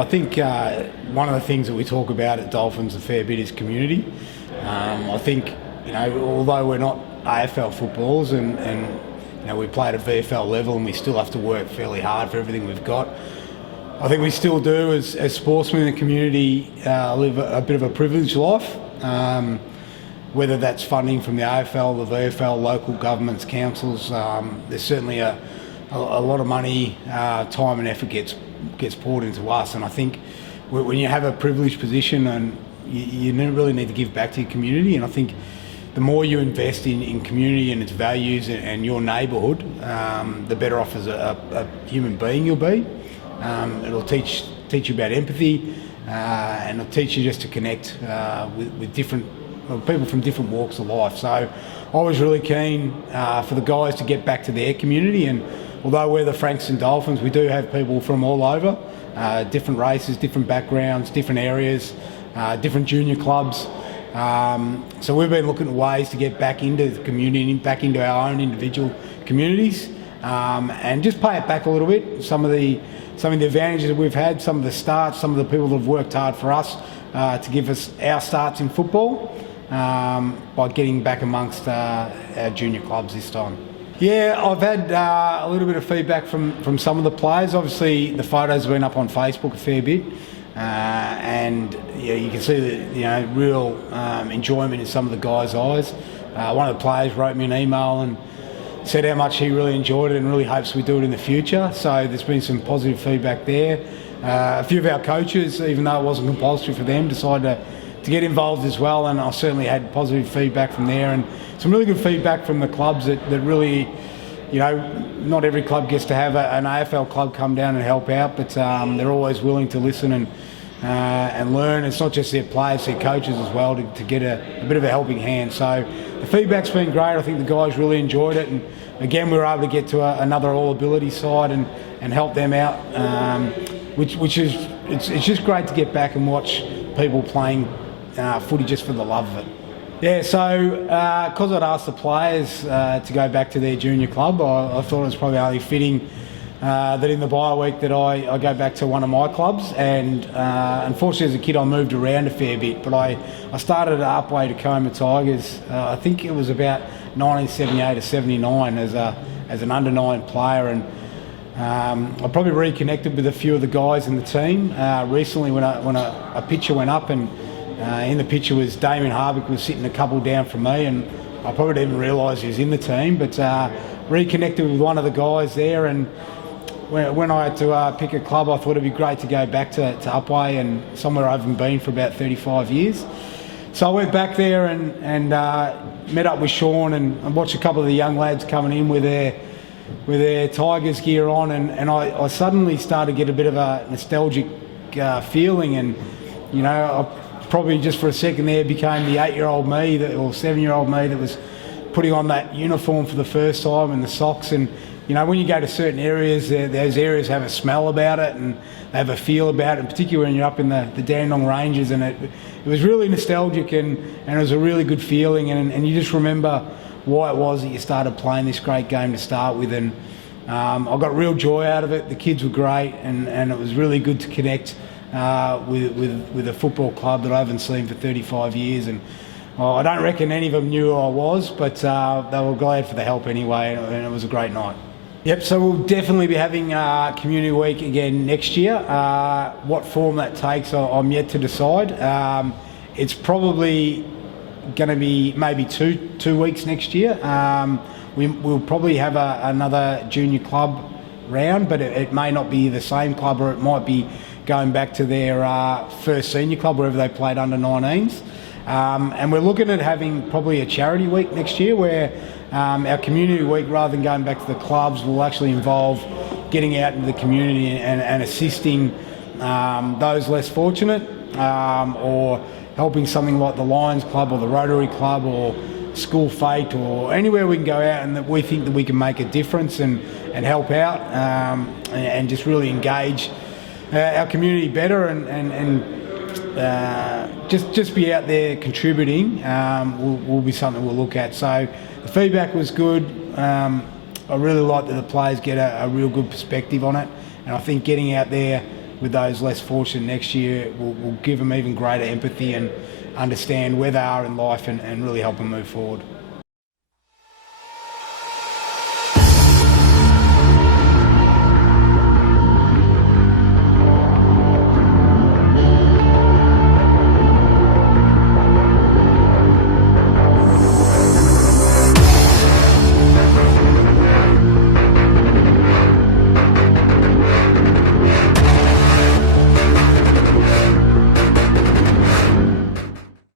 I think one of the things that we talk about at Dolphins a fair bit is community. I think, although we're not AFL footballers and we play at a VFL level and we still have to work fairly hard for everything we've got, I think we still do as sportsmen in the community live a bit of a privileged life. Whether that's funding from the AFL, the VFL, local governments, councils, there's certainly a lot of money, time and effort gets poured into us. And I think when you have a privileged position, and you really need to give back to your community. And I think the more you invest in community and its values and your neighbourhood, the better off as a human being you'll be. It'll teach you about empathy, and it'll teach you just to connect with different people from different walks of life. So I was really keen for the guys to get back to their community, and although we're the Frankston Dolphins, we do have people from all over, different races, different backgrounds, different areas, different junior clubs. So we've been looking at ways to get back into the community, back into our own individual communities, and just pay it back a little bit. Some of the advantages that we've had, some of the starts, some of the people that have worked hard for us to give us our starts in football, by getting back amongst our junior clubs this time. Yeah, I've had a little bit of feedback from some of the players. Obviously, the photos have been up on Facebook a fair bit, and you can see the real enjoyment in some of the guys' eyes. One of the players wrote me an email and said how much he really enjoyed it and really hopes we do it in the future. So there's been some positive feedback there. A few of our coaches, even though it wasn't compulsory for them, decided to get involved as well, and I certainly had positive feedback from there, and some really good feedback from the clubs that really, not every club gets to have an AFL club come down and help out, but they're always willing to listen and learn. It's not just their players, their coaches as well, to get a bit of a helping hand. So the feedback's been great. I think the guys really enjoyed it, and again we were able to get to another all-ability side and help them out, which is it's just great to get back and watch people playing footy just for the love of it. Yeah, so because I'd asked the players to go back to their junior club, I thought it was probably only fitting that in the bye week that I go back to one of my clubs. And unfortunately as a kid I moved around a fair bit, but I started at Upwey Tacoma Tigers, I think it was about 1978 or 79 as an under-9 player, and I probably reconnected with a few of the guys in the team recently when a picture went up, and in the picture was Damien Harvick was sitting a couple down from me, and I probably didn't even realise he was in the team, but reconnected with one of the guys there, and when I had to pick a club, I thought it'd be great to go back to Upwey, and somewhere I haven't been for about 35 years. So I went back there and met up with Sean and watched a couple of the young lads coming in with their Tigers gear on, and I suddenly started to get a bit of a nostalgic feeling, and I probably just for a second there became the 8-year-old me or 7-year-old me that was putting on that uniform for the first time and the socks. And when you go to certain areas, those areas have a smell about it and they have a feel about it, and particularly when you're up in the Dandenong Ranges, and it was really nostalgic and it was a really good feeling, and you just remember why it was that you started playing this great game to start with. And I got real joy out of it. The kids were great, and it was really good to connect with a football club that I haven't seen for 35 years. And I don't reckon any of them knew who I was, but they were glad for the help anyway, and it was a great night. Yep, so we'll definitely be having Community Week again next year. What form that takes, I'm yet to decide. It's probably going to be maybe two weeks next year. We'll probably have another junior club round, but it may not be the same club, or it might be going back to their first senior club, wherever they played under 19s. And we're looking at having probably a charity week next year, where our community week, rather than going back to the clubs, will actually involve getting out into the community and assisting those less fortunate, or helping something like the Lions Club or the Rotary Club or School Fate, or anywhere we can go out and that we think that we can make a difference and help out, and just really engage our community better, and just be out there contributing will be something we'll look at. So the feedback was good. I really like that the players get a real good perspective on it, and I think getting out there with those less fortunate next year will give them even greater empathy and understand where they are in life and really help them move forward.